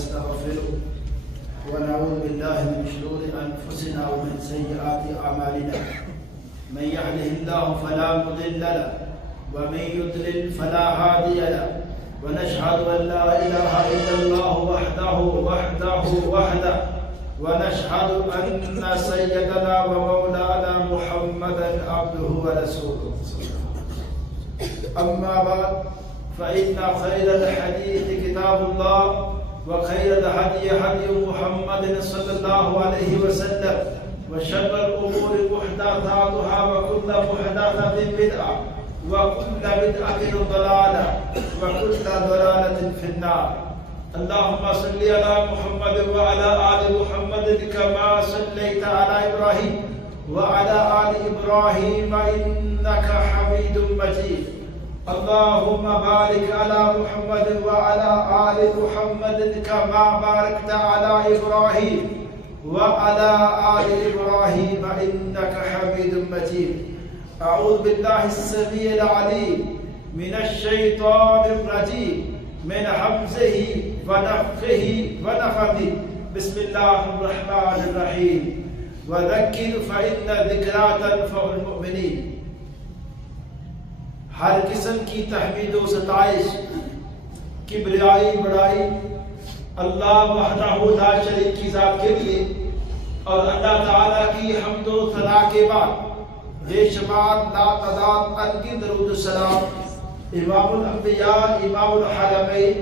ونستغفره ونعوذ بالله من شرور أنفسنا ومن سيئات أعمالنا من يهده الله فلا مضل له ومن يضلل فلا هادي له ونشهد أن لا إله إلا الله وحده ونشهد أن سيدنا ومولانا محمدا عبده ورسوله أما بعد فإن خير الحديث كتاب الله وخير الهدي هدي محمد صلى الله عليه وسلم وشر الأمور محدثاتها وكل محدثة بدعة وكل بدعة ضلالة وكل ضلالة في النار. اللهم صل على محمد وعلى آل محمد كما صليت على إبراهيم وعلى آل إبراهيم إنك حميد مجيد. اللهم بارك على محمد وعلى آل محمد كما باركت على إبراهيم وعلى آل إبراهيم إنك حميد مجيد. أعوذ بالله السميع العليم من الشيطان الرجيم من همزه ونفخه ونفثه. بسم الله الرحمن الرحيم. وذكر فإن الذكرى تنفع المؤمنين. ہر قسم کی تحمید و ستائش کبریائی بڑائی اللہ وحدہ لا شریک کی ذات کے لیے اور اللہ تعالیٰ کی حمد و ثنا کے بعد بے شمار لا تعداد انگی درود السلام امام الانبیاء امام الحرمین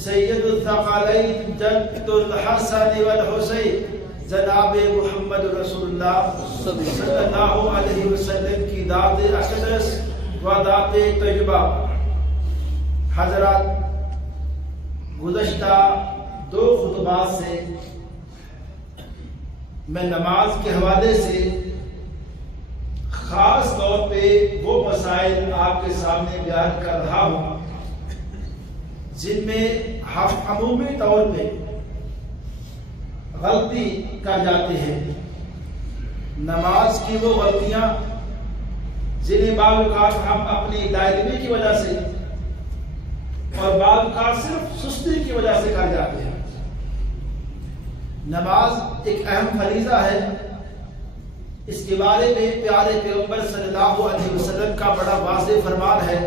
سید الثقلین جد الحسن والحسین جناب محمد رسول اللہ صلی اللہ علیہ وسلم کی ذات اقدس و ذات طیبہ. حضرات، گزشتہ 2 خطبات سے میں نماز کے حوالے سے خاص طور پہ وہ مسائل آپ کے سامنے بیان کر رہا ہوں جن میں ہم عمومی طور پہ غلطی کر جاتے ہیں. نماز کی وہ غلطیاں جنہیں بعض اوقات ہم اپنی دائرگی کی وجہ سے اور بعض اوقات صرف سستی کی وجہ سے کر جاتے ہیں. نماز ایک اہم فریضہ ہے. اس کے بارے میں پیارے پیغمبر صلی اللہ علیہ وسلم کا بڑا واضح فرمان ہے،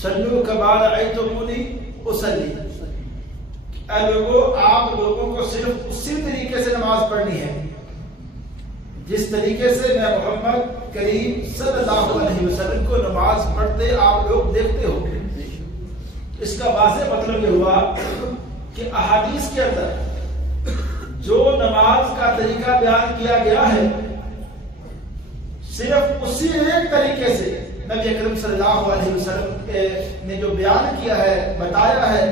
صلو کما رأیتمونی اصلی. اے لوگوں، آپ لوگوں کو صرف اسی طریقے سے نماز پڑھنی ہے جس طریقے سے میں محمد کریم صلی اللہ علیہ وسلم کو نماز پڑھتے آپ لوگ دیکھتے ہو. اس کا واضح مطلب یہ ہوا کہ احادیث کے اندر جو نماز کا طریقہ بیان کیا گیا ہے صرف اسی ایک طریقے سے نبی اکرم صلی اللہ علیہ وسلم نے جو بیان کیا ہے، بتایا ہے،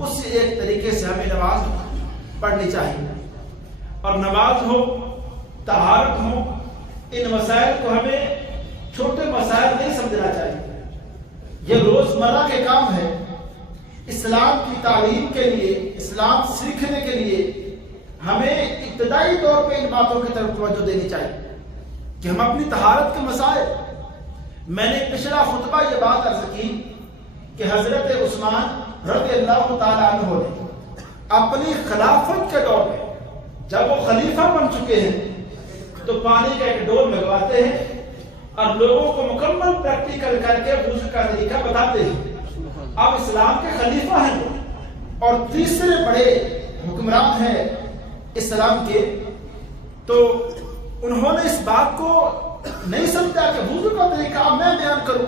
اسی ایک طریقے سے ہمیں نماز پڑھنی چاہیے. اور نماز ہو، طہارت ہو، ان مسائل کو ہمیں چھوٹے مسائل نہیں سمجھنا چاہیے. یہ روزمرہ کے کام ہے. اسلام کی تعلیم کے لیے، اسلام سیکھنے کے لیے ہمیں ابتدائی طور پہ ان باتوں کی طرف توجہ دینی چاہیے کہ ہم اپنی طہارت کے مسائل. میں نے پچھلا خطبہ یہ بات عرض کی کہ حضرت عثمان رضی اللہ تعالیٰ عنہ نے اپنی خلافت کے دور میں جب وہ خلیفہ بن چکے ہیں تو پانی کا ایک ڈول لگواتے ہیں اور لوگوں کو مکمل پریکٹیکل کر کے وضو کا طریقہ بتاتے ہیں. اب اسلام کے خلیفہ ہیں اور تیسرے بڑے حکمران ہیں اسلام کے، تو انہوں نے اس بات کو نہیں سمجھا کہ وضو کا طریقہ اب میں بیان کروں.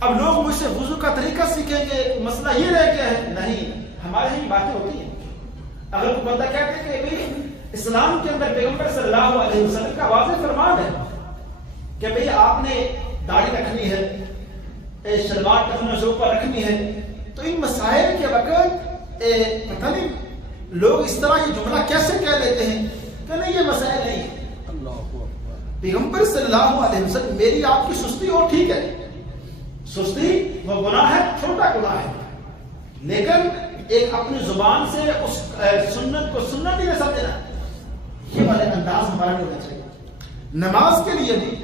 اب لوگ مجھ سے وضو کا طریقہ سیکھیں گے، مسئلہ یہ رہ گیا ہے. نہیں، ہمارے یہاں باتیں ہوتی ہیں. اگر کوئی بندہ کہتے ہیں کہ اسلام کے اندر پیغمبر صلی اللہ علیہ وسلم کا واضح فرمان ہے کہ بھئی آپ نے داڑھی رکھنی ہے، شلوار ٹخنوں سے اوپر رکھنی ہے، تو ان مسائل کے وقت پتہ نہیں لوگ اس طرح یہ جملہ کیسے کہہ لیتے ہیں کہ نہیں یہ مسائل نہیں ہے. پیغمبر صلی اللہ علیہ وسلم، میری آپ کی سستی ہو ٹھیک ہے، سستی وہ گناہ ہے، چھوٹا گناہ ہے، لیکن ایک اپنی زبان سے اس سنت کو سنت ہی نہ سمجھنا، یہ والے انداز ہمارا نہیں ہونا چاہیے. نماز کے لیے بھی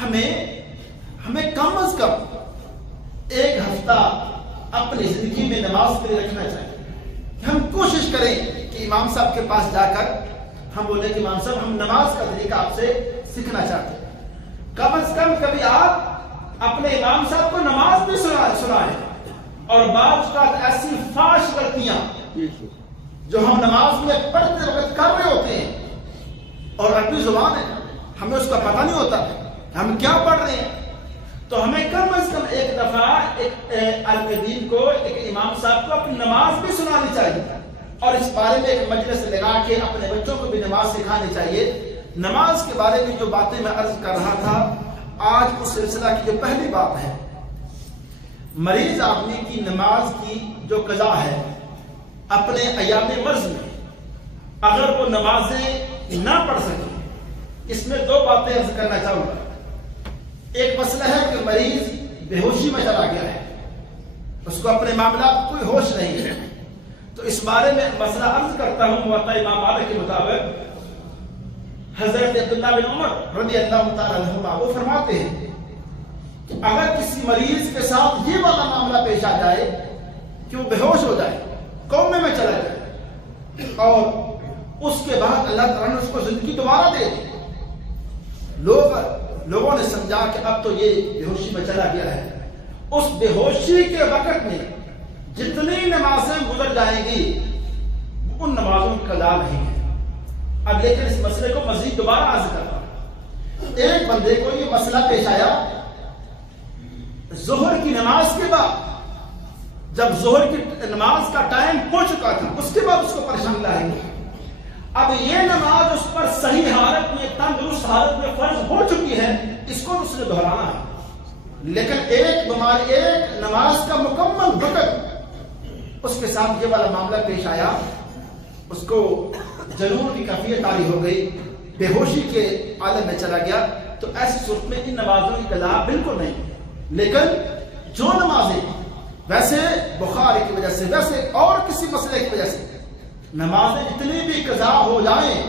ہمیں کم از کم 1 ہفتہ اپنی زندگی میں نماز کے لیے رکھنا چاہیے. کہ ہم کوشش کریں کہ امام صاحب کے پاس جا کر ہم بولیں کہ امام صاحب ہم نماز کا طریقہ آپ سے سیکھنا چاہتے ہیں. کم از کم کبھی آپ اپنے امام صاحب کو نماز بھی سنائیں. اور بعض کا ایسی فاش غلطیاں جو ہم نماز میں پڑھتے وقت کر رہے ہوتے ہیں اور عربی زبان ہے ہمیں اس کا پتہ نہیں ہوتا ہم کیا پڑھ رہے ہیں, تو ہمیں کم از کم ایک دفعہ ایک عالم دین کو, ایک امام صاحب کو اپنی نماز بھی سنانی چاہیے اور اس بارے میں ایک مجلس لگا کے اپنے بچوں کو بھی نماز سکھانی چاہیے. نماز کے بارے میں جو باتیں میں عرض کر رہا تھا, آج اس سلسلہ کی جو پہلی بات ہے, مریض آدمی کی نماز کی جو قضا ہے اپنے ایام مرض میں اگر وہ نمازیں نہ پڑھ سکے, اس میں دو باتیں عرض کرنا چاہوں گا. ایک مسئلہ ہے کہ مریض بے ہوشی میں چلا گیا ہے, اس کو اپنے معاملات کوئی ہوش نہیں ہے, تو اس بارے میں مسئلہ عرض کرتا ہوں. موطا امام مالک کے مطابق حضرت عبداللہ بن عمر رضی اللہ تعالیٰ عنہما وہ فرماتے ہیں کہ اگر کسی مریض کے ساتھ یہ والا معاملہ پیش آ جائے کہ وہ بے ہوش ہو جائے, کومے میں چلا جائے, اور اس کے بعد اللہ تعالیٰ نے اس کو زندگی دوبارہ دے دی, لوگوں نے سمجھا کہ اب تو یہ بے ہوشی میں چلا گیا ہے, اس بے ہوشی کے وقت میں جتنی نمازیں گزر جائیں گی ان نمازوں کی قضا نہیں ہے. اب لیکن اس مسئلے کو مزید دوبارہ عرض کرتا ہوں. ایک بندے کو یہ مسئلہ پیش آیا ظہر کی نماز کے بعد, جب ظہر کی نماز کا ٹائم ہو چکا تھا اس کے بعد اس کو پریشانی لائی گئی. اب یہ نماز اس پر صحیح حالت میں, تندرست حالت میں فرض ہو چکی ہے, اس کو اس نے دہرانا ہے. لیکن ایک بیماری, ایک نماز کا مکمل وقت اس کے ساتھ یہ والا معاملہ پیش آیا, اس کو جنون کی کیفیت طاری ہو گئی, بے ہوشی کے عالم میں چلا گیا, تو ایسی صورت میں ان نمازوں کی قضا بالکل نہیں. لیکن جو نمازیں ویسے بخار کی وجہ سے, ویسے اور کسی مسئلے کی وجہ سے نمازیں اتنی بھی قضا ہو جائیں,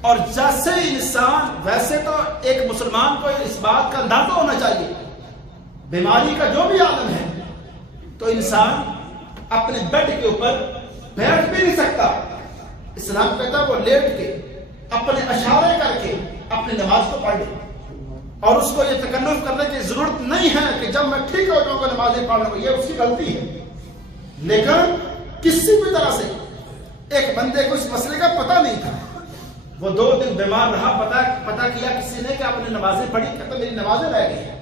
اور جیسے انسان, ویسے تو ایک مسلمان کو اس بات کا اندازہ ہونا چاہیے بیماری کا جو بھی عالم ہے, تو انسان اپنے بیڈ کے اوپر بیٹھ بھی نہیں سکتا. اسلام کہتا ہے وہ لیٹ کے اپنے اشارے کر کے اپنی نماز کو پڑھ لے, اور اس کو یہ تکلف کرنے کی ضرورت نہیں ہے کہ جب میں ٹھیک ہو جاؤں گا نمازیں پڑھ لوں, یہ اس کی غلطی ہے. لیکن کسی بھی طرح سے ایک بندے کو اس مسئلے کا پتہ نہیں تھا, وہ 2 دن بیمار رہا, پتہ کیا کسی نے کہ اپنی نمازیں پڑھی, کہتا میری نمازیں رہ گئی ہیں.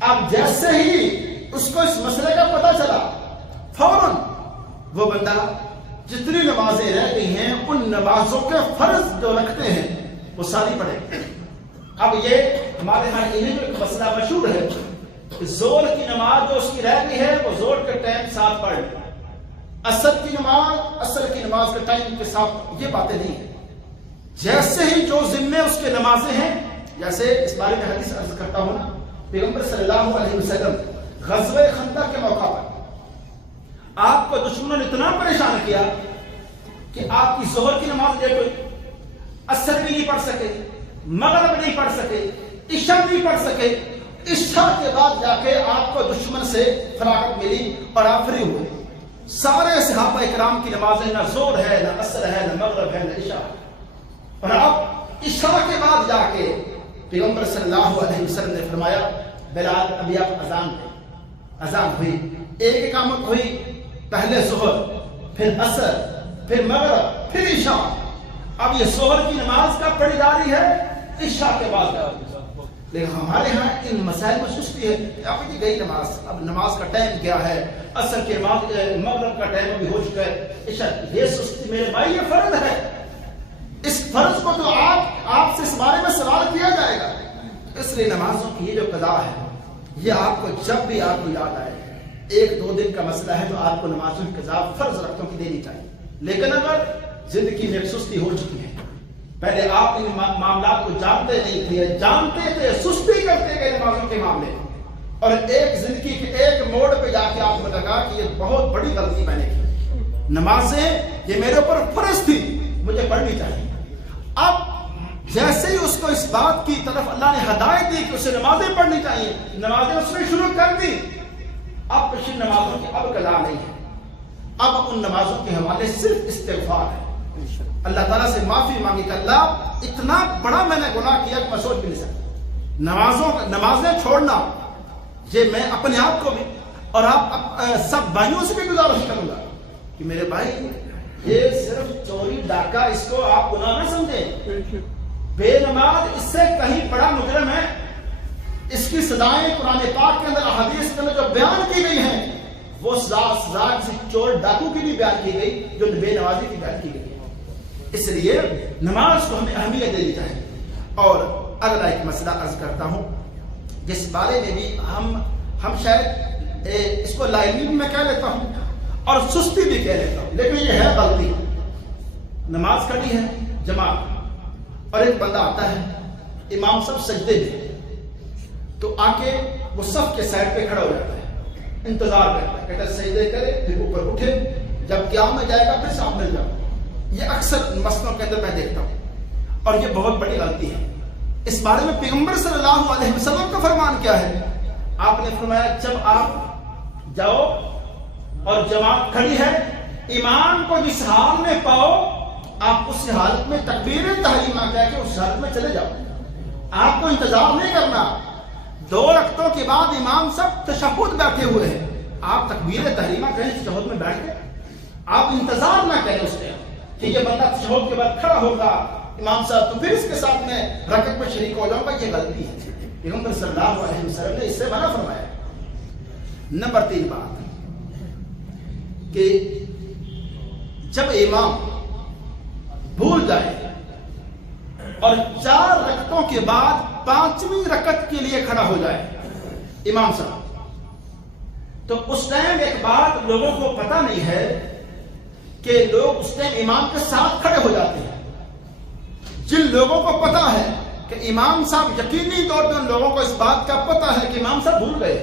اب جیسے ہی اس کو اس مسئلے کا پتہ چلا, فوراً وہ بندہ جتنی نمازیں رہ گئی ہیں ان نمازوں کے فرض جو رکھتے ہیں وہ ساری پڑھے. اب یہ ہمارے ہاں انہیں ایک مسئلہ مشہور ہے کہ زور کی نماز جو اس کی رہ گئی ہے وہ زور کے ٹائم ساتھ پڑھ لے, اثر کی نماز کے ٹائم کے ساتھ, یہ باتیں نہیں ہیں. جیسے ہی جو ذمے اس کے نمازیں ہیں, جیسے اس بارے میں حدیث عرض کرتا ہوں نا, پیغمبر صلی اللہ علیہ وسلم غزوہ خندق کے موقع پر آپ کو دشمنوں نے اتنا پریشان کیا کہ آپ کی ظہر کی نماز لیٹ ہوئی, اثر بھی نہیں پڑھ سکے, مغرب نہیں پڑھ سکے, عشاء نہیں پڑھ سکے. عشاء کے بعد جا کے آپ کو دشمن سے فراغت ملی اور آپ فری ہوئے. سارے صحابہ اکرام کی نمازیں نہ زور ہے, نہ اثر ہے, نہ مغرب ہے, نہ عشاء. اور اب عشاء کے بعد جا کے پیغمبر صلی اللہ علیہ وسلم نے فرمایا بلال ابھی آپ اذان دیں. اذان ہوئی, ایک اقامت ہوئی, پہلے ظہر, پھر اثر, پھر مغرب, پھر عشاء. اب یہ ظہر کی نماز کا پڑھی جاری ہے, عشاء کے بعد. لیکن ہمارے ہاں ان مسائل میں سستی ہے, اب یہ گئی نماز, اب نماز کا ٹائم کیا ہے, اثر کی نماز, مغرب کا ٹائم ابھی ہو چکا ہے, عشاء. یہ سستی میرے بھائی, یہ فرض ہے. اس فرض کو تو آپ سے اس بارے میں سوال کیا جائے گا. اس لیے نمازوں کی یہ جو قضا ہے یہ آپ کو جب بھی آپ کو یاد آئے, 1-2 دن کا مسئلہ ہے تو آپ کو نمازوں کی قضا فرض رختوں کی دینی چاہیے. لیکن اگر زندگی میں ایک سستی ہو چکی ہے, پہلے آپ ان معاملات کو جانتے نہیں تھے, جانتے تھے, سستی کرتے گئے نمازوں کے معاملے, اور ایک زندگی کے ایک موڑ پہ جا کے آپ کو لگا کہ یہ بہت بڑی غلطی میں نے کی, نمازیں یہ میرے اوپر فرض تھی, مجھے پڑھنی چاہیے. اب جیسے ہی اس کو اس بات کی طرف اللہ نے ہدایت دی کہ اسے نمازیں پڑھنی چاہیے, نمازیں اس نے شروع کر دی. اب پچھلی نمازوں کی اب قضا نہیں ہے, اب ان نمازوں کے حوالے صرف استغفار ہے، اللہ تعالیٰ سے معافی مانگی کہ اللہ اتنا بڑا میں نے گناہ کیا کہ میں سوچ بھی نہیں سکتا۔ نمازیں چھوڑنا یہ میں اپنے آپ کو بھی اور آپ سب بھائیوں سے بھی گزارش کروں گا کہ میرے بھائی یہ صرف چوری ڈاکہ اس کو آپ گناہ نہ سمجھیں، بے نماز اس سے کہیں بڑا مجرم ہے۔ اس کی سزائیں قرآن پاک کے اندر احادیث کے اندر جو بیان کی گئی ہیں وہ سزا کسی چور ڈاکو کی بھی بیان کی گئی جو بے نمازی کی بیان کی گئی ہے۔ اس لیے نماز کو ہمیں اہمیت دینی چاہیے۔ اور اگلا ایک مسئلہ عرض کرتا ہوں جس بارے میں بھی ہم شاید اس کو لا علمی بھی میں کہہ لیتا ہوں اور سستی بھی کہہ لیتا ہوں، لیکن یہ ہے غلطی۔ نماز کھڑی ہے جماعت اور ایک بندہ آتا ہے، امام صاحب سجدے میں، تو آ کے وہ صف کے سائڈ پہ کھڑا ہو جاتا ہے، انتظار کرتا ہے، کہتا ہے سجدے کرے پھر اوپر اٹھے، جب قیام میں جائے گا پھر سامنے جاؤ۔ یہ اکثر مسئلوں کے اندر میں دیکھتا ہوں اور یہ بہت بڑی غلطی ہے۔ اس بارے میں پیغمبر صلی اللہ علیہ وسلم کا فرمان کیا ہے؟ آپ نے فرمایا جب آپ جاؤ اور جماعت کھڑی ہے، امام کو جس حال میں پاؤ آپ اس حالت میں تکبیر تحریمہ کہہ کے اس حالت میں چلے جاؤ۔ آپ کو انتظار نہیں کرنا، 2 رکعتوں کے بعد امام صاحب تشہد بیٹھے ہوئے ہیں، آپ تکبیر تحریمہ کہیں تشہد میں بیٹھ گئے، آپ انتظار نہ کریں اس کے کہ یہ بندہ تشہد کے بعد کھڑا ہوگا امام صاحب تو پھر اس کے ساتھ میں رکعت میں شریک ہو جاؤں گا، یہ غلطی ہے۔ پیغمبر صلی اللہ علیہ وسلم نے اس سے منع فرمایا۔ نمبر 3 بات کہ جب امام بھول جائے اور 4 رکعتوں کے بعد 5ویں رکعت کے لیے کھڑا ہو جائے امام صاحب، تو اس ٹائم ایک بات لوگوں کو پتہ نہیں ہے کہ لوگ اس ٹائم امام کے ساتھ کھڑے ہو جاتے ہیں۔ جن لوگوں کو پتا ہے کہ امام صاحب یقینی طور پر ان لوگوں کو اس بات کا پتا ہے کہ امام صاحب بھول گئے،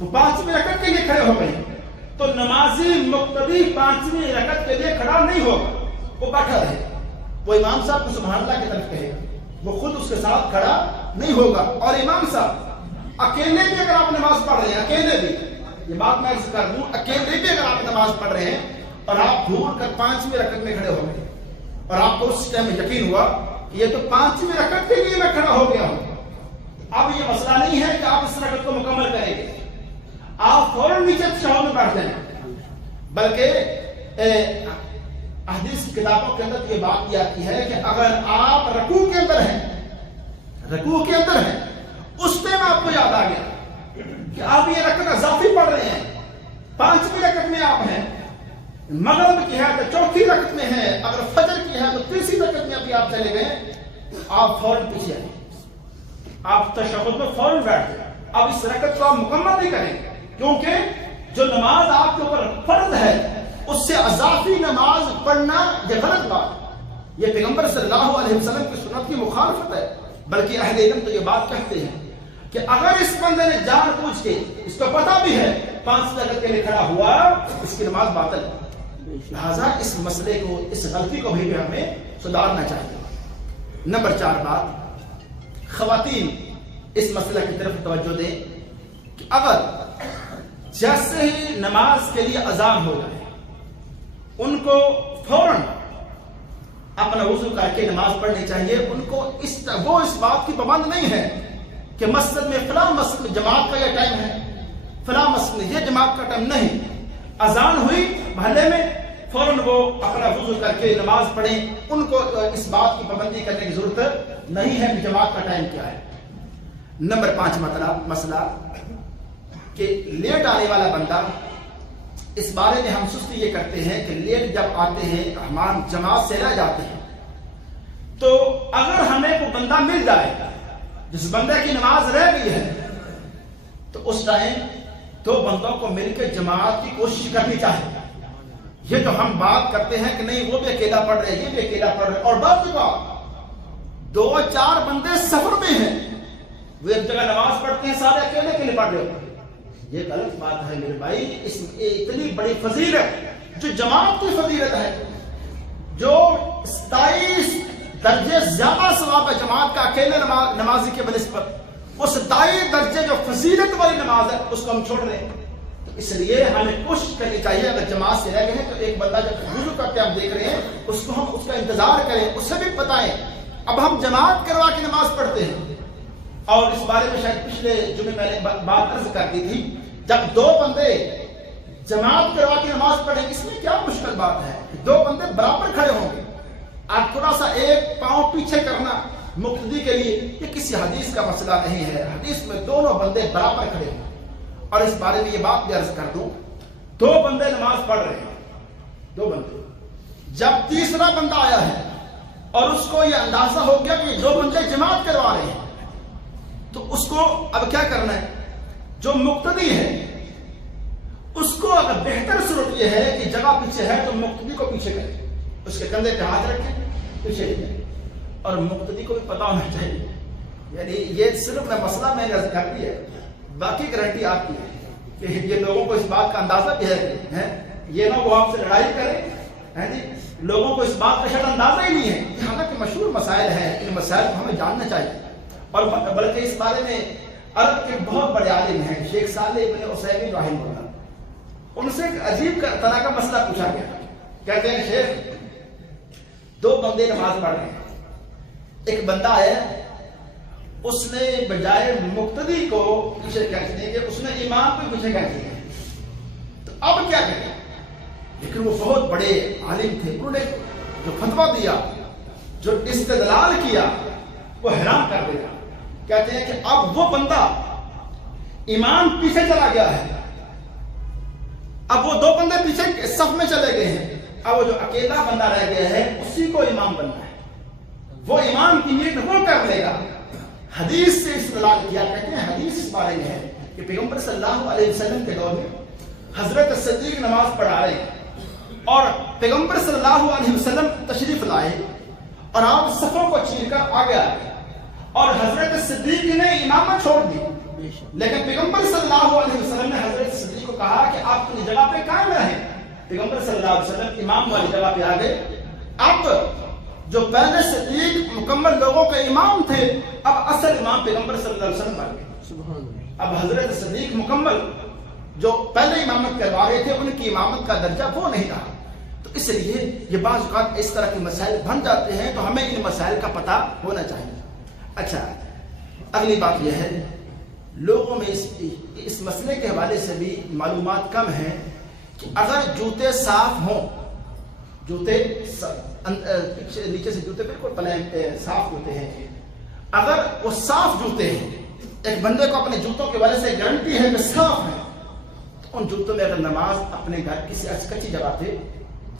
وہ 5ویں رکعت کے لیے کھڑے ہو گئے، تو نمازی مقتدی 5ویں رکعت کے لیے کھڑا نہیں ہوگا، وہ بیٹھا رہے، وہ امام صاحب کو سبحان اللہ کی طرف کہے گا، وہ خود اس کے ساتھ کھڑا نہیں ہوگا۔ اور امام صاحب اکیلے بھی اگر آپ نماز پڑھ رہے ہیں، اکیلے بھی، یہ بات میں عرض کر دوں، اکیلے بھی اگر آپ نماز پڑھ رہے ہیں اور آپ بھول کر 5ویں رکعت میں کھڑے ہو گئے اور آپ کو اس ٹائم میں یقین ہوا کہ یہ تو 5ویں رکعت کے لیے میں کھڑا ہو گیا ہوں، اب یہ مسئلہ نہیں ہے کہ آپ اس رکعت کو مکمل کریں گے، آپ فوراً نیچے تشہد میں بیٹھ جائیں، بلکہ حدیث کی کتابوں کے اندر یہ بات یہ آتی ہے کہ اگر آپ رکوع کے اندر ہیں اس ٹائم آپ کو یاد آ گیا کہ آپ یہ رکعت اضافی پڑھ رہے ہیں، 5ویں رکعت میں آپ ہیں، مغرب کی ہے تو 4تھی رکعت میں ہے، اگر فجر کی ہے تو 3ری رکعت میں ابھی آپ چلے گئے، آپ فوراً پیچھے آئیں، آپ تشہد میں فوراً بیٹھ جائیں، اب اس رکعت کو آپ مکمل نہیں کریں گے، کیونکہ جو نماز آپ کے اوپر فرض ہے اس سے اضافی نماز پڑھنا یہ غلط بات، یہ پیغمبر صلی اللہ علیہ وسلم کی سنت کی مخالفت ہے۔ بلکہ اہل علم تو یہ بات کہتے ہیں کہ اگر اس بندے نے جان بوجھ کے، اس کو پتا بھی ہے 5 رکعت کے لیے کھڑا ہوا، اس کی نماز باطل ہے، لہذا اس مسئلے کو، اس غلطی کو بھی ہمیں سدھارنا چاہیے۔ نمبر 4 بات، خواتین اس مسئلہ کی طرف توجہ دیں کہ اگر جیسے ہی نماز کے لیے اذان ہو جائے ان کو فوراً اپنا وضو کر کے نماز پڑھنی چاہیے، ان کو وہ اس بات کی پابند نہیں ہے کہ مسجد میں فلاں مسجد میں جماعت کا یہ ٹائم ہے، فلاں مسجد میں یہ جماعت کا ٹائم نہیں، اذان ہوئی محلے میں فوراً وہ اپنا وضو کر کے نماز پڑھیں، ان کو اس بات کی پابندی کرنے کی ضرورت نہیں ہے کہ جماعت کا ٹائم کیا ہے۔ نمبر 5 مسئلہ کہ لیٹ آنے والا بندہ، اس بارے میں ہم سستی یہ کرتے ہیں کہ لیٹ جب آتے ہیں ہم جماعت سے رہ جاتے ہیں، تو اگر ہمیں کوئی بندہ مل جائے جس بندے کی نماز رہ گئی ہے تو اس ٹائم 2 بندوں کو مل کے جماعت کی کوشش کرنی چاہیے۔ یہ جو ہم بات کرتے ہیں کہ نہیں وہ بھی اکیلا پڑھ رہے، یہ بھی اکیلا پڑھ رہے، اور بعض جگہ 2-4 بندے سفر میں ہیں، وہ ایک جگہ نماز پڑھتے ہیں، سارے اکیلے کے لیے پڑھ رہے ہوتے ہیں، یہ غلط بات ہے میرے بھائی۔ اس اتنی بڑی فضیلت جو جماعت کی فضیلت ہے، جو 27 درجے زیادہ ثواب ہے جماعت کا اکیلے نمازی کے بنسبت، وہ 27 درجے جو فضیلت والی نماز ہے اس کو ہم چھوڑ رہے ہیں۔ اس لیے ہمیں کوشش کرنی چاہیے اگر جماعت سے رہ گئے ہیں تو ایک بندہ جب وضو کر کے ہم دیکھ رہے ہیں اس کو ہم اس کا انتظار کریں، اس سے بھی بتائیں۔ اب ہم جماعت کروا کے نماز پڑھتے ہیں، اور اس بارے میں شاید پچھلے جمعے میں نے بات عرض کر دی تھی، جب دو بندے جماعت کروا کے نماز پڑھیں اس میں کیا مشکل بات ہے؟ دو بندے برابر کھڑے ہوں گے، آپ تھوڑا سا ایک پاؤں پیچھے کرنا مقتدی کے لیے یہ کسی حدیث کا مسئلہ نہیں ہے، حدیث میں دونوں بندے برابر کھڑے ہیں۔ اور اس بارے میں یہ بات بھی عرض کر دوں، دو بندے نماز پڑھ رہے ہیں، دو بندے، جب تیسرا بندہ آیا ہے اور اس کو یہ اندازہ ہو گیا کہ دو بندے جماعت کروا رہے ہیں، تو اس کو اب کیا کرنا ہے؟ جو مقتدی ہے اس کو اگر بہتر صورت یہ ہے کہ جگہ پیچھے ہے تو مقتدی کو پیچھے کرے، اس کے کندھے پہ ہاتھ رکھے پیچھے کرے، اور مقتدی کو بھی پتا ہونا چاہیے، یعنی یہ صرف میں مسئلہ میں نے کر دیا ہے، باقی گارنٹی آپ کی ہے کہ یہ لوگوں کو اس بات کا اندازہ بھی ہے، یہ نہ وہ آپ سے لڑائی کرے، جی لوگوں کو اس بات کا شاید اندازہ ہی نہیں ہے، حالانکہ مشہور مسائل ہیں، ان مسائل کو ہمیں جاننا چاہیے۔ اور بلکہ اس بارے میں عرب کے بہت بڑے عالم ہیں شیخ صالح ابن عثیمین رحمہ اللہ، ان سے ایک عجیب طرح کا مسئلہ پوچھا گیا، کہتے ہیں شیخ دو بندے نماز پڑھ رہے ہیں، ایک بندہ ہے اس نے بجائے مقتدی کو پیچھے کھینچنے کے اس نے امام کو پیچھے کھینچ دیا، تو اب کیا کریں؟ لیکن وہ بہت بڑے عالم تھے، انہوں نے جو فتویٰ دیا، جو استدلال کیا، وہ حیران کر دیا۔ کہتے ہیں کہ اب وہ بندہ امام پیچھے چلا گیا ہے، اب وہ دو بندے پیچھے صف میں چلے گئے ہیں، اب وہ جو اکیلا بندہ رہ گیا ہے اسی کو امام بننا ہے، وہ امام کی نیت وہ کر لے گا۔ حدیث سے استدلال کیا، کہتے ہیں حدیث اس بارے میں ہے کہ پیغمبر صلی اللہ علیہ وسلم کے دور میں حضرت صدیق نماز پڑھا رہے ہیں اور پیغمبر صلی اللہ علیہ وسلم تشریف لائے اور آپ صفوں کو چیر کر آگے آئے اور حضرت صدیق نے امامت چھوڑ دی، لیکن پیغمبر صلی اللہ علیہ وسلم نے حضرت صدیق کو کہا کہ آپ اپنی جگہ پہ قائم رہیں۔ پیغمبر صلی اللہ علیہ وسلم امام والی جگہ پہ آ گئے، اب جو پہلے صدیق مکمل لوگوں کے امام تھے اب اصل امام پیغمبر صلی اللہ علیہ وسلم بن گئے، اب حضرت صدیق مکمل جو پہلے امامت کروا رہے تھے ان کی امامت کا درجہ وہ نہیں رہا۔ تو اس لیے یہ بعض اوقات اس طرح کے مسائل بن جاتے ہیں، تو ہمیں ان مسائل کا پتہ ہونا چاہیے۔ اچھا، اگلی بات یہ ہے، لوگوں میں اس مسئلے کے حوالے سے بھی معلومات کم ہیں کہ اگر جوتے صاف ہوں، جوتے نیچے سے جوتے بالکل پلین صاف جوتے ہیں، اگر وہ صاف جوتے ہیں، ایک بندے کو اپنے جوتوں کے وجہ سے گارنٹی ہے کہ صاف ہے، تو ان جوتوں میں اگر نماز اپنے گھر کسی کچی جگہ پہ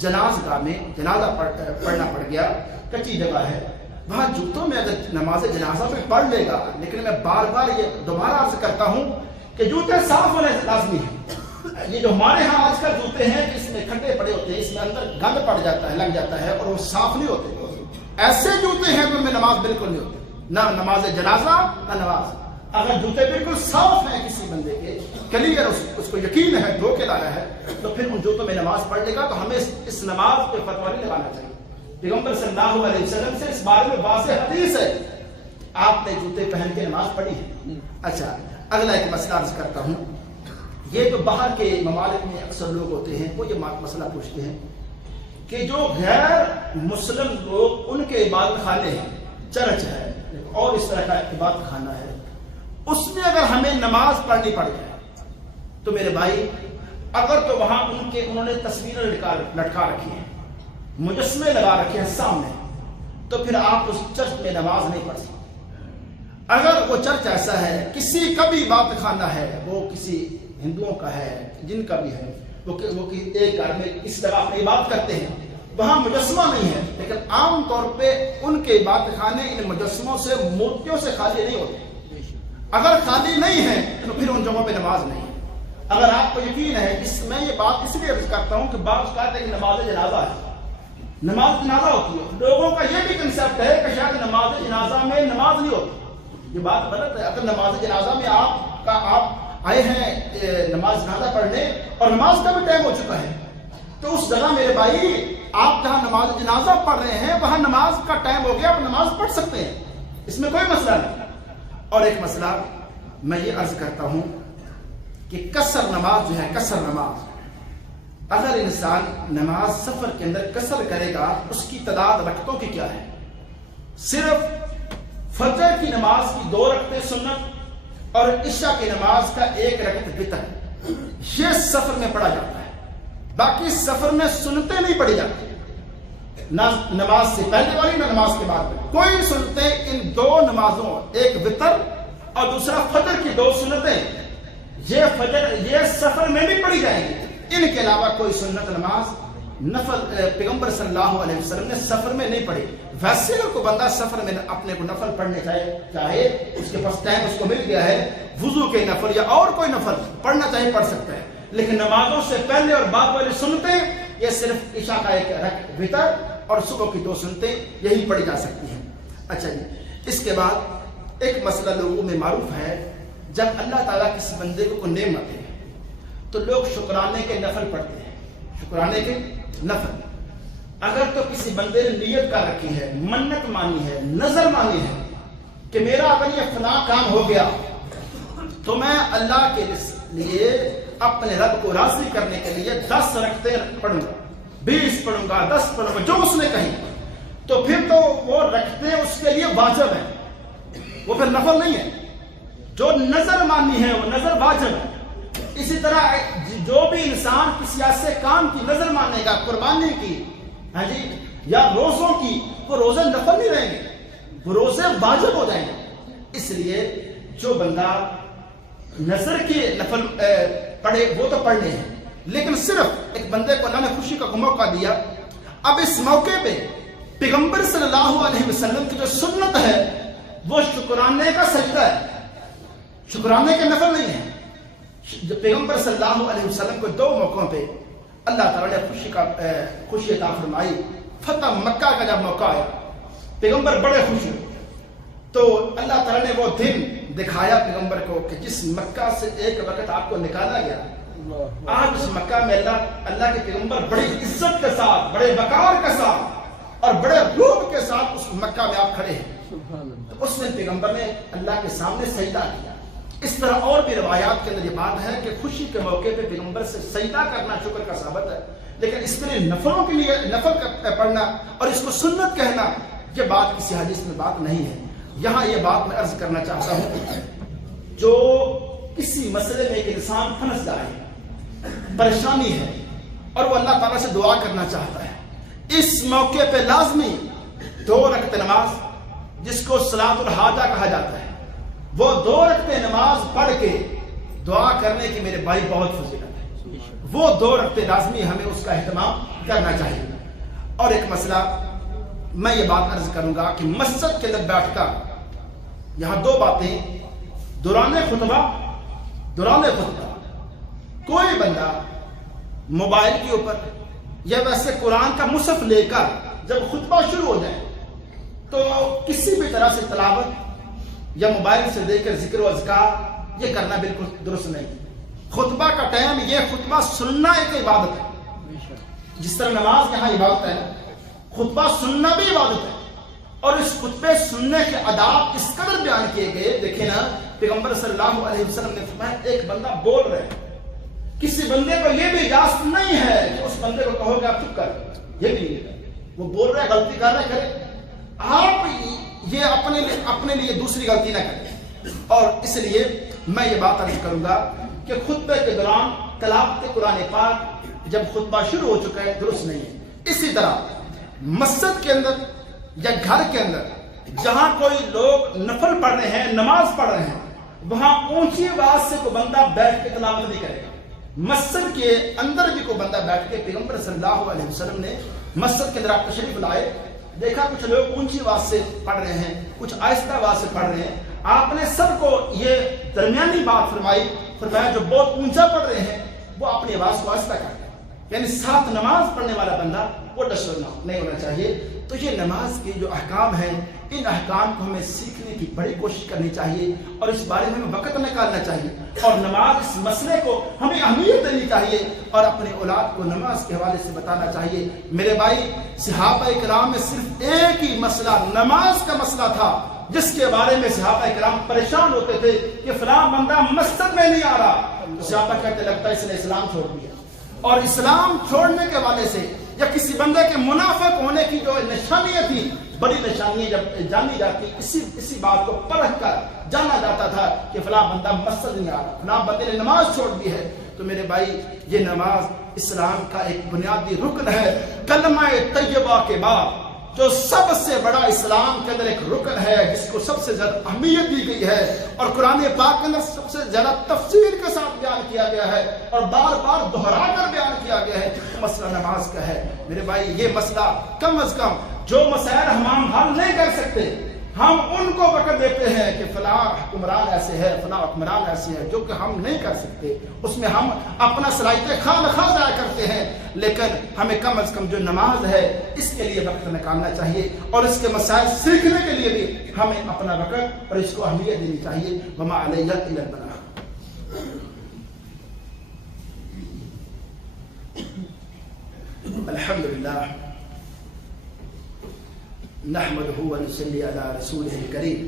جناز گاہ میں جنازہ پڑھنا پڑ گیا، کچی جگہ ہے، وہاں جوتوں میں اگر نماز جنازہ پہ پڑھ لے گا، لیکن میں بار بار یہ دوبارہ عرض کرتا ہوں کہ جوتے صاف ہونے لازمی ہیں۔ یہ جو ہمارے ہاں آج کل جوتے ہیں اس میں کھڈے پڑے ہوتے ہیں، اس میں اندر گند پڑ جاتا ہے، لگ جاتا ہے اور وہ صاف نہیں ہوتے، ایسے جوتے ہیں تو ان میں نماز بالکل نہیں ہوتی، نہ نماز جنازہ نہ نماز۔ اگر جوتے بالکل صاف ہیں کسی بندے کے، کلیئر اس کو یقین ہے دھو کے لایا ہے، تو پھر ان جوتوں میں نماز پڑھ لے گا تو ہمیں اس نماز پہ فتویٰ نہیں لگانا چاہیے۔ پیغمبر صلی اللہ علیہ وسلم سے اس بارے میں واضح حدیث ہے، آپ نے جوتے پہن کے نماز پڑھی ہے۔ اچھا، اگلا ایک مسئلہ عرض کرتا ہوں، یہ جو باہر کے ممالک میں اکثر لوگ ہوتے ہیں وہ یہ مسئلہ پوچھتے ہیں کہ جو غیر مسلم لوگ ان کے عبادت خانے ہیں، چرچ ہے اور اس طرح کا عبادت خانہ ہے، اس میں اگر ہمیں نماز پڑھنی پڑ جائے تو میرے بھائی، اگر تو وہاں انہوں نے تصویریں لٹکا رکھی ہیں، مجسمے لگا رکھے ہیں سامنے، تو پھر آپ اس چرچ میں نماز نہیں پڑھ سکتے۔ اگر وہ چرچ ایسا ہے، کسی کا بھی عبادت خانہ ہے، وہ کسی ہندوؤں کا ہے، جن کا بھی ہے، وہ ایک گھر میں اس طرح اپنی عبادت کرتے ہیں، وہاں مجسمہ نہیں ہے، لیکن عام طور پہ ان کے عبادت خانے ان مجسموں سے، مورتیوں سے خالی نہیں ہوتے۔ اگر خالی نہیں ہے تو پھر ان جگہوں پہ نماز نہیں ہے۔ اگر آپ کو یقین ہے، میں یہ بات اس لیے عرض کرتا ہوں کہ بعض کہتے ہیں کہ نماز جنازہ ہے، نماز جنازہ ہوتی ہے، لوگوں کا یہ بھی کنسیپٹ ہے کہ شاید نماز جنازہ میں نماز نہیں ہوتی، یہ بات غلط ہے۔ اگر نماز جنازہ میں آپ آئے ہیں نماز جنازہ پڑھنے اور نماز کا بھی ٹائم ہو چکا ہے، تو اس جگہ میرے بھائی آپ جہاں نماز جنازہ پڑھ رہے ہیں وہاں نماز کا ٹائم ہو گیا، آپ نماز پڑھ سکتے ہیں، اس میں کوئی مسئلہ نہیں۔ اور ایک مسئلہ میں یہ عرض کرتا ہوں کہ قصر نماز جو ہے، قصر نماز، اگر انسان نماز سفر کے اندر قصر کرے گا اس کی تعداد رکعتوں کی کیا ہے؟ صرف فجر کی نماز کی 2 رکعتیں سنت اور عشاء کی نماز کا 1 رکعت وتر، یہ سفر میں پڑھا جاتا ہے. باقی سفر میں سنتیں نہیں پڑھی جاتی، نہ نماز سے پہلے والی نہ نماز کے بعد والی. کوئی سنتیں ان 2 نمازوں، ایک وتر اور دوسرا فجر کی 2 سنتیں، یہ سفر میں بھی پڑھی جائیں گی. ان کے علاوہ کوئی سنت نماز نفل پیغمبر صلی اللہ علیہ وسلم نے سفر میں نہیں پڑھی. ویسے اگر کوئی بندہ سفر میں اپنے کو نفل پڑھنے چاہے اس کے پاس ٹائم اس کو مل گیا ہے، وضو کے نفل یا اور کوئی نفل پڑھنا چاہے پڑھ سکتا ہے. لیکن نمازوں سے پہلے اور بعد والی سنتیں یہ صرف عشاء کا 1 رکعت وتر اور صبح کی 2 سنتیں یہی پڑھی جا سکتی ہیں. اچھا جی، اس کے بعد ایک مسئلہ لوگوں میں معروف ہے، جب اللہ تعالیٰ کسی بندے کو کوئی نعمت دے تو لوگ شکرانے کے نفل پڑھتے ہیں. شکرانے کے نفل، اگر تو کسی بندے نے نیت کر رکھی ہے، منت مانی ہے، نظر مانی ہے کہ میرا اگر یہ فلاں کام ہو گیا تو میں اللہ کے لیے اپنے رب کو راضی کرنے کے لیے 10 رکعتیں پڑھوں گا، 20 پڑھوں گا، 10 پڑھوں گا، جو اس نے کہی، تو پھر تو وہ رکعتیں اس کے لیے واجب ہیں، وہ پھر نفل نہیں ہے. جو نظر مانی ہے وہ نظر واجب ہے. اسی طرح جو بھی انسان کسی ایسے کام کی نظر مانے گا، قربانی کی، ہاں جی، یا روزوں کی، وہ روزے نفل نہیں رہیں گے، وہ روزے واجب ہو جائیں گے. اس لیے جو بندہ نظر کے نفل پڑھے وہ تو پڑھنے ہیں، لیکن صرف ایک بندے کو اللہ نے خوشی کا موقع دیا. اب اس موقع پہ پیغمبر صلی اللہ علیہ وسلم کی جو سنت ہے وہ شکرانے کا سجدہ ہے، شکرانے کے نفل نہیں ہے. جو پیغمبر صلی اللہ علیہ وسلم کو 2 موقعوں پہ اللہ تعالیٰ نے خوشی عطا فرمائی. فتح مکہ کا جب موقع آیا پیغمبر بڑے خوش ہوئے، تو اللہ تعالیٰ نے وہ دن دکھایا پیغمبر کو کہ جس مکہ سے 1 وقت آپ کو نکالا گیا، آج اس مکہ میں اللہ کے پیغمبر بڑی عزت کے ساتھ، بڑے وقار کے ساتھ اور بڑے روب کے ساتھ اس مکہ میں آپ کھڑے ہیں. تو اس دن پیغمبر نے اللہ کے سامنے سجدہ کیا. اس طرح اور بھی روایات کے اندر یہ بات ہے کہ خوشی کے موقع پہ پیغمبر سے سجدہ کرنا شکر کا ثابت ہے. لیکن اس کے لیے نفلوں کے لیے نفل پڑھنا اور اس کو سنت کہنا، یہ بات کسی حدیث میں بات نہیں ہے. یہاں یہ بات میں عرض کرنا چاہتا ہوں، جو کسی مسئلے میں ایک انسان پھنس جائے، پریشانی ہے اور وہ اللہ تعالیٰ سے دعا کرنا چاہتا ہے، اس موقع پہ لازمی 2 رکعت نماز جس کو صلاۃ الحاجہ کہا جاتا ہے، وہ 2 رکعتیں نماز پڑھ کے دعا کرنے کی میرے بھائی بہت فضیلت ہے. وہ 2 رکعتیں لازمی ہمیں اس کا اہتمام کرنا چاہیے. اور ایک مسئلہ میں یہ بات عرض کروں گا کہ مسجد کے اندر بیٹھ کر یہاں 2 باتیں دوران خطبہ کوئی بندہ موبائل کے اوپر یا ویسے قرآن کا مصحف لے کر جب خطبہ شروع ہو جائے تو کسی بھی طرح سے تلاوت یا موبائل سے دیکھ کر ذکر و اذکار یہ کرنا بالکل درست نہیں. خطبہ کا ٹائم، یہ خطبہ سننا ایک عبادت ہے، جس طرح نماز یہاں عبادت ہے، خطبہ سننا بھی عبادت ہے. اور اس خطبے سننے کے آداب اس قدر بیان کیے گئے. دیکھیں نا، پیغمبر صلی اللہ علیہ وسلم نے فرمایا ایک بندہ بول رہا ہے، کسی بندے کو یہ بھی اجازت نہیں ہے کہ اس بندے کو کہو کہ آپ چپ کر، یہ بھی نہیں ہے، وہ بول رہا ہے، غلطی کر رہا ہے، کرے. آپ یہ اپنے لیے دوسری غلطی نہ کریں. اور اس لیے میں یہ بات عرض کروں گا کہ خطبے کے دوران تلاوت قرآن پاک جب خطبہ شروع ہو چکا ہے درست نہیں ہے. اسی طرح مسجد کے اندر یا گھر کے اندر جہاں کوئی لوگ نفل پڑھ رہے ہیں، نماز پڑھ رہے ہیں، وہاں اونچی آواز سے کوئی بندہ بیٹھ کے تلاوت نہیں کرے گا. مسجد کے اندر بھی کوئی بندہ بیٹھ کے، پیغمبر صلی اللہ علیہ وسلم نے مسجد کے اندر آپ تشریف لائے، دیکھا کچھ لوگ اونچی آواز سے پڑھ رہے ہیں، کچھ آہستہ آواز سے پڑھ رہے ہیں. آپ نے سب کو یہ درمیانی بات فرمایا جو بہت اونچا پڑھ رہے ہیں وہ اپنی آواز کو آہستہ کر دیں. یعنی ساتھ نماز پڑھنے والا بندہ وہ ڈسٹرب نہیں ہونا چاہیے. تو یہ نماز کے جو احکام ہیں، ان احکام کو ہمیں سیکھنے کی بڑی کوشش کرنی چاہیے اور اس بارے میں ہمیں وقت نکالنا چاہیے. اور نماز اس مسئلے کو ہمیں اہمیت دینی چاہیے اور اپنے اولاد کو نماز کے حوالے سے بتانا چاہیے. میرے بھائی، صحابہ کرام میں صرف ایک ہی مسئلہ نماز کا مسئلہ تھا جس کے بارے میں صحابہ کرام پریشان ہوتے تھے کہ فلاں بندہ مسجد میں نہیں آ رہا، تو صحابہ کہتے لگتا ہے اس نے اسلام چھوڑ دیا. اور اسلام چھوڑنے کے حوالے سے یا کسی بندے کے منافق ہونے کی جو نشانیاں تھی، بڑی نشانیاں جب جانی جاتی، اسی بات کو پرکھ کر جانا جاتا تھا کہ فلاں بندہ مسجد نہیں آ رہا، فلاں بندے نے نماز چھوڑ دی ہے. تو میرے بھائی، یہ نماز اسلام کا ایک بنیادی رکن ہے. کلمہ طیبہ کے بعد جو سب سے بڑا اسلام کے اندر ایک رکن ہے، جس کو سب سے زیادہ اہمیت دی گئی ہے اور قرآن پاک کے اندر سب سے زیادہ تفصیل کے ساتھ بیان کیا گیا ہے اور بار بار دہرا کر بیان کیا گیا ہے، مسئلہ نماز کا ہے. میرے بھائی، یہ مسئلہ کم از کم جو مسائل ہم حل نہیں کر سکتے، ہم ان کو وقت دیتے ہیں کہ فلاں حکمران ایسے ہے، فلاں حکمران ایسے ہے، جو کہ ہم نہیں کر سکتے. اس میں ہم اپنا صلاحیت خواہ ضائع کرتے ہیں. لیکن ہمیں کم از کم جو نماز ہے اس کے لیے وقت نکالنا چاہیے اور اس کے مسائل سیکھنے کے لیے بھی ہمیں اپنا وقت اور اس کو اہمیت دینی چاہیے. وما علیہ الا البلاغ. الحمدللہ نحمده ونصلي على رسوله الكريم.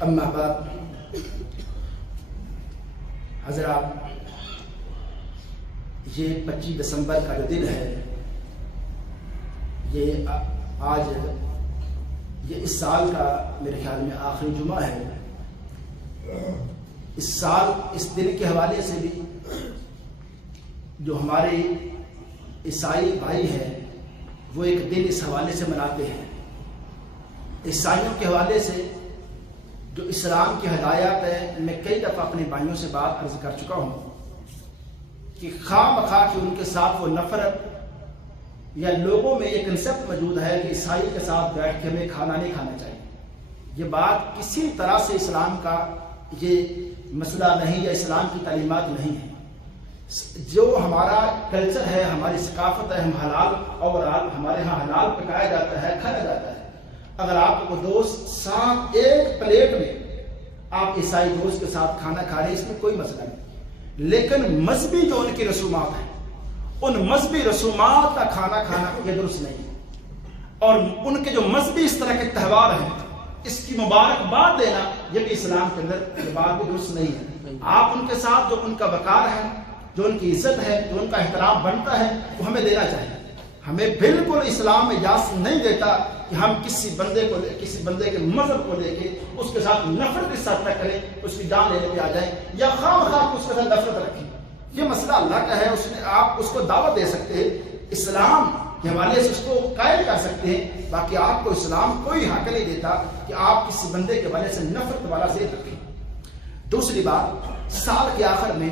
اما بعد، حضرات، یہ 25 دسمبر کا جو دن ہے، یہ آج یہ اس سال کا میرے خیال میں آخری جمعہ ہے. اس سال اس دن کے حوالے سے بھی جو ہمارے عیسائی بھائی ہیں وہ ایک دن اس حوالے سے مناتے ہیں. عیسائیوں کے حوالے سے جو اسلام کی ہدایات ہے، میں کئی دفعہ اپنے بھائیوں سے بات عرض کر چکا ہوں کہ خواہ مخواہ کہ ان کے ساتھ وہ نفرت یا لوگوں میں یہ کنسپٹ موجود ہے کہ عیسائی کے ساتھ بیٹھ کے ہمیں کھانا نہیں کھانا چاہیے. یہ بات کسی طرح سے اسلام کا یہ مسئلہ نہیں یا اسلام کی تعلیمات نہیں ہے. جو ہمارا کلچر ہے، ہماری ثقافت ہے، ہم حلال اور ہمارے ہاں حلال پکایا جاتا ہے، کھایا جاتا ہے. اگر آپ کو دوست ساتھ ایک پلیٹ میں آپ عیسائی دوست کے ساتھ کھانا کھا رہے ہیں، اس میں کوئی مسئلہ نہیں. لیکن مذہبی جو ان کی رسومات ہیں، ان مذہبی رسومات کا کھانا کھانا یہ درست نہیں ہے. اور ان کے جو مذہبی اس طرح کے تہوار ہیں، اس کی مبارکباد دینا یہ بھی اسلام کے اندر یہ بات بھی درست نہیں ہے. آپ ان کے ساتھ جو ان کا وقار ہے، جو ان کی عزت ہے، جو ان کا احترام بنتا ہے، وہ ہمیں دینا چاہیے. ہمیں بالکل اسلام میں اجازت نہیں دیتا کہ ہم کسی بندے کے مذہب کو لے کے اس کے ساتھ نفرت اس حد تک کریں، اس کی جان لینے پہ آ جائیں یا خواہ مخواہ اس کے ساتھ نفرت رکھیں. یہ مسئلہ اللہ کا ہے. آپ اس کو دعوت دے سکتے ہیں، اسلام کے حوالے سے اس کو قائل کر سکتے ہیں. باقی آپ کو اسلام کوئی حق نہیں دیتا کہ آپ کسی بندے کے حوالے سے نفرت والا سے رکھیں. دوسری بات، سال کے آخر میں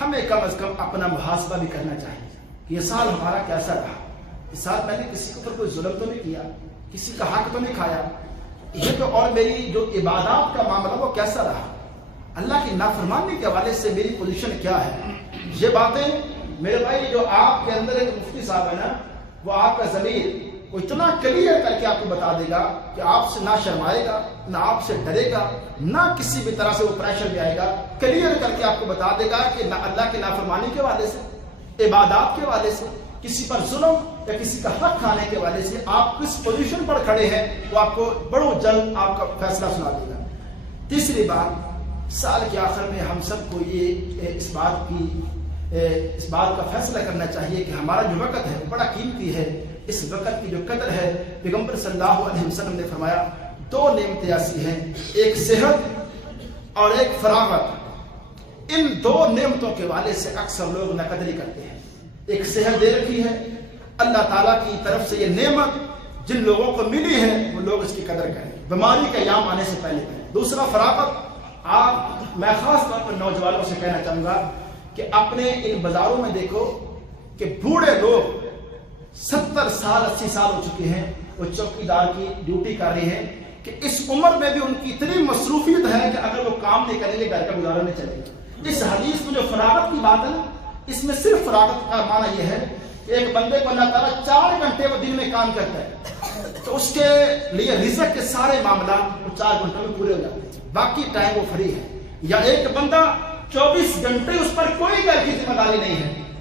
ہمیں کم از کم اپنا محاسبہ بھی کرنا چاہیے. یہ سال ہمارا کیسا رہا؟ اس سال میں نے کسی کے اوپر کوئی ظلم تو نہیں کیا، کسی کا حق تو نہیں کھایا، یہ تو اور میری جو عبادات کا معاملہ وہ کیسا رہا، اللہ کی نافرمانی کے حوالے سے میری پوزیشن کیا ہے. یہ باتیں میرے بھائی جو آپ کے اندر ایک مفتی صاحب ہے نا، وہ آپ کا ضمیر وہ اتنا کلیئر کر کے آپ کو بتا دے گا کہ آپ سے نہ شرمائے گا، نہ آپ سے ڈرے گا، نہ کسی بھی طرح سے وہ پریشر بھی آئے گا. کلیئر کر کے آپ کو بتا دے گا کہ نہ اللہ کی نافرمانی کے حوالے سے، عبادات کے حوالے سے، کسی پر ظلم یا کسی کا حق کھانے کے حوالے سے آپ کس پوزیشن پر کھڑے ہیں، وہ آپ کو بڑو جلد آپ کا فیصلہ سنا دے گا. تیسری بات، سال کے آخر میں ہم سب کو یہ اس بات کا فیصلہ کرنا چاہیے کہ ہمارا جو وقت ہے وہ بڑا قیمتی ہے. اس وقت کی جو قدر ہے، پیغمبر صلی اللہ علیہ وسلم نے فرمایا 2 نعمتیں ایسی ہیں، ایک صحت اور ایک فراغت. ان 2 نعمتوں کے حوالے سے اکثر لوگ ناقدری کرتے ہیں. ایک صحت دے رکھی ہے اللہ تعالیٰ کی طرف سے، یہ نعمت جن لوگوں کو ملی ہے وہ لوگ اس کی قدر کریں، بیماری کا ایام آنے سے پہلے کریں. دوسرا فراغت، میں خاص طور پر نوجوانوں سے کہنا چاہوں گا کہ اپنے ان بازاروں میں دیکھو کہ بوڑھے لوگ 70 سال 80 سال ہو چکے ہیں، وہ چوکیدار کی ڈیوٹی کر رہے ہیں کہ اس عمر میں بھی ان کی اتنی مصروفیت ہے کہ اگر وہ کام نہیں کریں گے گھر کا گزارا نہیں چلے گا. اس حدیث میں جو فراغت کی بات ہے نا، اس میں صرف فراغت کا معنی یہ ہے کہ ایک بندے کو اللہ تعالیٰ 4 گھنٹے وہ دن میں کام کرتا ہے تو اس کے لیے رزق کے سارے معاملات وہ 4 گھنٹوں میں پورے ہو جاتے ہیں، باقی ٹائم وہ فری ہے. یا ایک بندہ 24 گھنٹے اس پر کوئی گھر کی ذمہ داری نہیں ہے،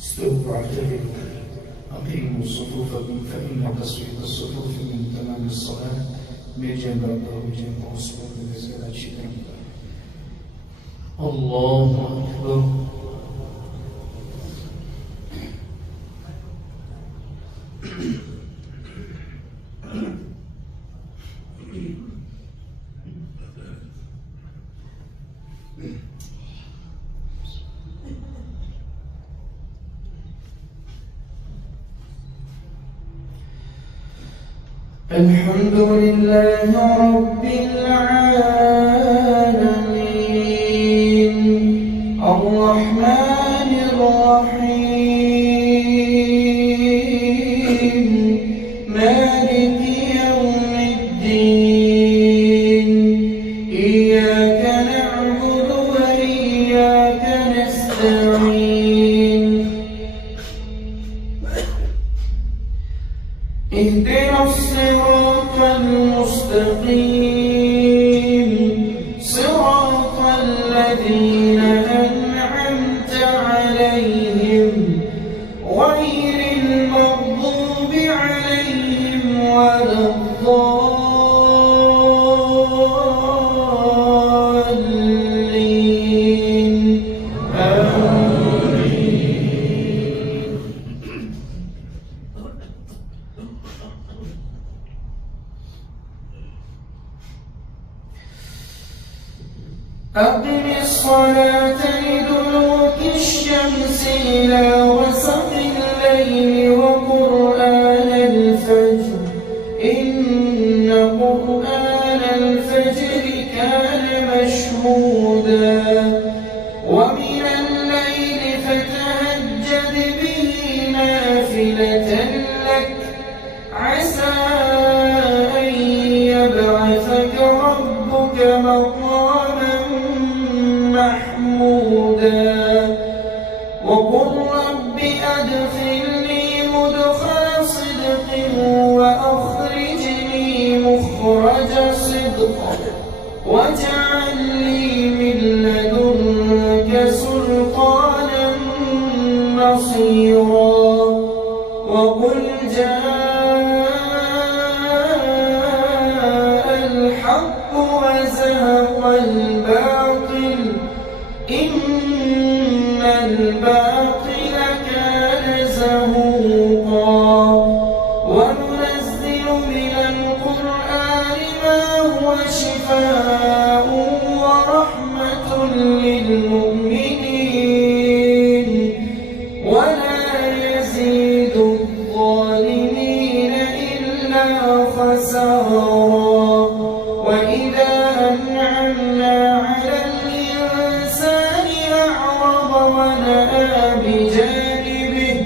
استووا واعتدلوا أقيموا صفوفكم فإن تصفية الصفوف من تمام الصلاة. Međem brata, međem Gospodu, vezgledači drama. Allahu Akbar. الحمد لله رب العالمين الرحمن الرحيم مالك يوم الدين إياك نعبد وإياك نستعين اهدنا الصراط المستقيم صراط الذين أنعمت عليهم غير المغضوب عليهم ولا الضالين آمين. أقم الصلاة لدلوك الشمس إلى وسط الليل وقرآن الفجر إن قرآن الفجر كان مشهودا ومن الليل فتهجد به نافلة لك عسى أن يبعثك ربك مقاما محمودا وقل رب أدخلني مدخل صدق وأخرجني مخرج صدق واجعل لي من لدنك سلطانا نصيرا وقل جاء الحق وزهق الباطل إن الباطل كان زهوقا وننزل من القرآن ما هو شفاء ورحمة للمؤمنين ولا يزيد الظالمين إلا خسارا وإذا أنعمنا على الإنسان أعرض ونأى بجانبه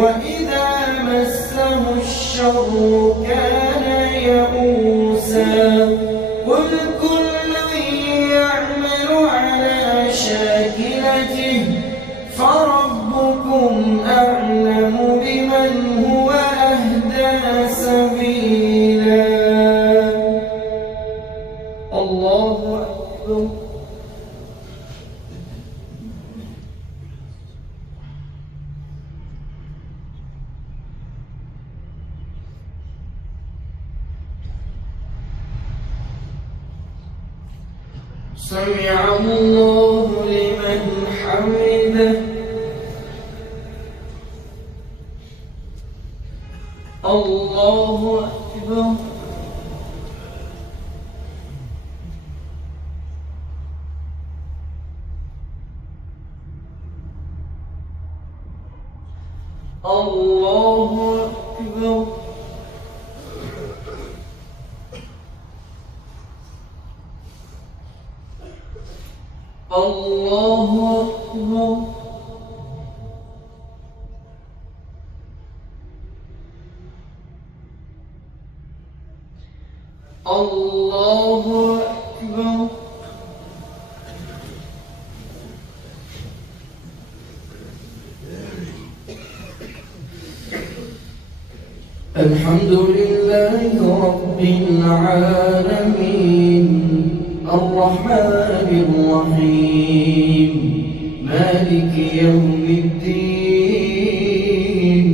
وإذا مسه الشر كان يئوسا قل كل يعمل على شاكلته فربكم أعلم بمن هو أهدى سبيلا. الله أكبر. سمع الله لمن حمده. الله أكبر. الله أكبر. الله أكبر. الله أكبر. الحمد لله رب العالمين الرحمن الرحيم مالك يوم الدين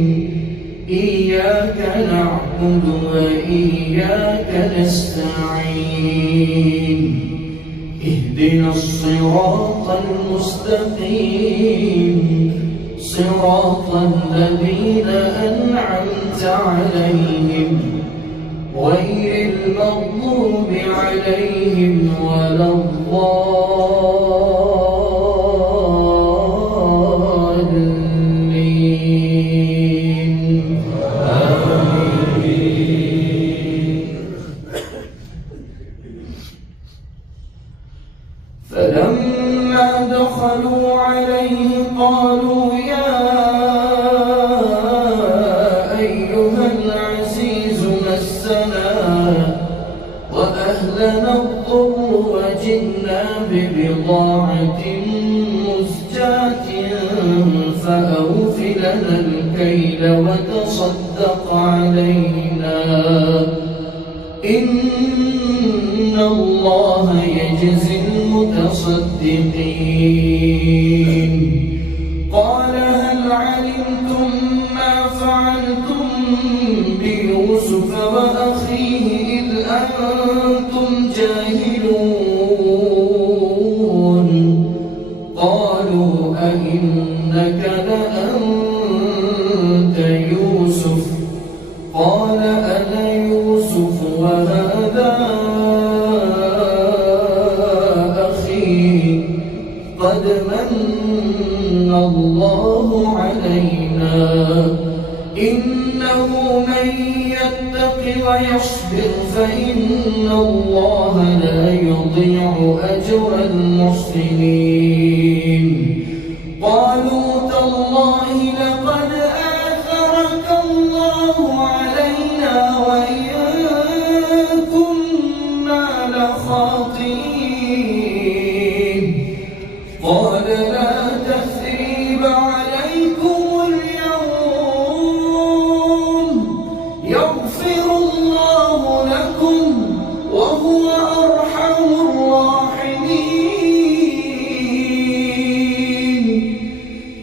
إياك نعبد وإياك نستعين اهدنا الصراط المستقيم صراط الذين أنعمت عليهم غير المغضوب عليهم ولا الضالين. آمين. فلما دخلوا عليه قالوا يا أيها العزيز مسنا وأهلنا الضر وجئنا ببضاعة مزجاة فأوف لنا الكيل وتصدق علينا إن الله يجزي المتصدقين. قال هل علمتم ما فعلتم بيوسف وأخيه إذ أنتم جاهلون قالوا أئنك لأنت يوسف قال أنا يوسف وهذا أخي قد من الله علينا إنه من يتق ويصبر فإن الله لا يضيع أجر المحسنين. قالوا تالله لقد آثرك الله علينا وإن كنا لخاطئين. قال لا تثريب عليكم اليوم يغفر الله لكم وهو أرحم الراحمين.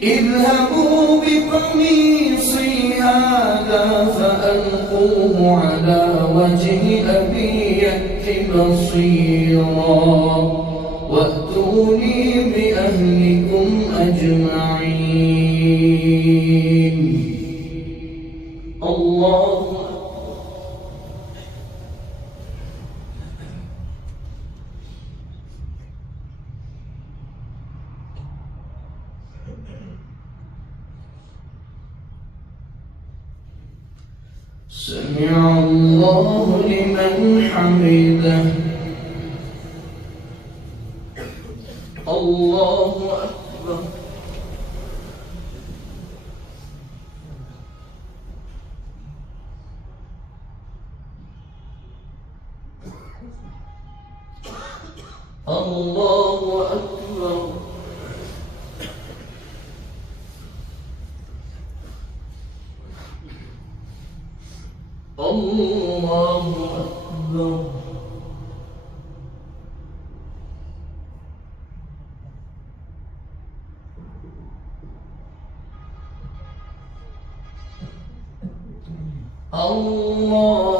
اذهبوا بقميصي هذا فألقوه على وجه أبي يأت بصيرا وأتوني بأهلكم أجمعين. الله سمع الله لمن حمده. الله أكبر. الله أكبر. الله أكبر. الله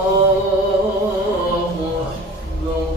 أكبر.